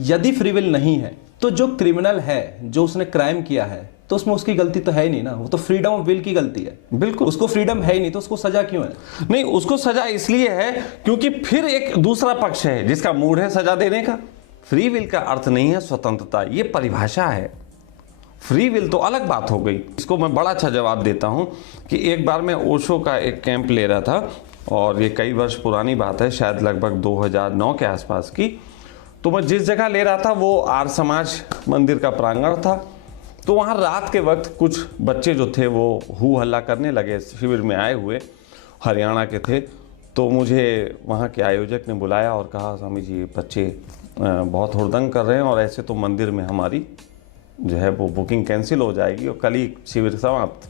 यदि free will नहीं है तो जो क्रिमिनल है, जो उसने क्राइम किया है, तो उसमें उसकी गलती तो है ही नहीं ना, वो तो फ्रीडम ऑफ विल की गलती है। बिल्कुल, उसको फ्रीडम है ही नहीं तो उसको सजा क्यों है? नहीं, उसको सजा इसलिए है क्योंकि फिर एक दूसरा पक्ष है जिसका मूड है सजा देने का। फ्री विल का अर्थ नहीं है स्वतंत्रता, ये परिभाषा है। फ्री विल तो अलग बात हो गई। इसको मैं बड़ा अच्छा जवाब देता हूं कि एक बार मैं ओशो का एक कैंप ले रहा था, और ये कई वर्ष पुरानी बात है, शायद लगभग 2009 के आसपास की। तो मैं जिस जगह ले रहा था वो आर्य समाज मंदिर का प्रांगण था। तो वहाँ रात के वक्त कुछ बच्चे जो थे वो हू हल्ला करने लगे, शिविर में आए हुए हरियाणा के थे। तो मुझे वहाँ के आयोजक ने बुलाया और कहा, स्वामी जी बच्चे बहुत हुड़दंग कर रहे हैं और ऐसे तो मंदिर में हमारी जो है वो बुकिंग कैंसिल हो जाएगी और कल ही शिविर समाप्त।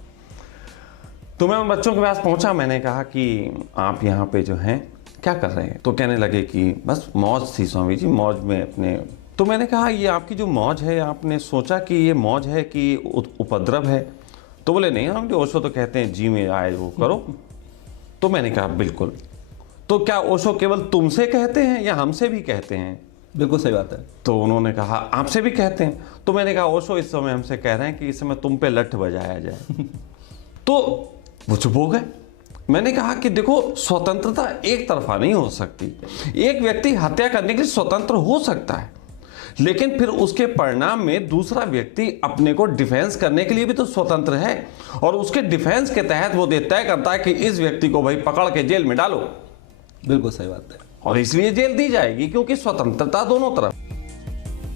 तो मैं उन बच्चों के पास पहुंचा, मैंने कहा कि आप यहाँ पे जो हैं क्या कर रहे हैं? तो कहने लगे कि बस मौज थी स्वामी जी, मौज में अपने। तो मैंने कहा ये आपकी जो मौज है, आपने सोचा कि ये मौज है कि उपद्रव है? तो बोले नहीं, हम ओशो तो कहते हैं जी में आए वो करो। तो मैंने कहा बिल्कुल। तो क्या ओशो केवल तुमसे कहते हैं या हमसे भी कहते हैं? बिल्कुल सही बात है। तो उन्होंने कहा आपसे भी कहते हैं। तो मैंने कहा ओशो इस समय हमसे कह रहे हैं कि इस समय तुम पे लठ बजाया जाए। तो वो चुप हो गए। मैंने कहा कि देखो, स्वतंत्रता एक तरफा नहीं हो सकती। एक व्यक्ति हत्या करने के लिए स्वतंत्र हो सकता है, लेकिन फिर उसके परिणाम में दूसरा व्यक्ति अपने को डिफेंस करने के लिए भी तो स्वतंत्र है, और उसके डिफेंस के तहत वो तय करता है कि इस व्यक्ति को भाई पकड़ के जेल में डालो। बिल्कुल सही बात है। और इसलिए जेल दी जाएगी क्योंकि स्वतंत्रता दोनों तरफ।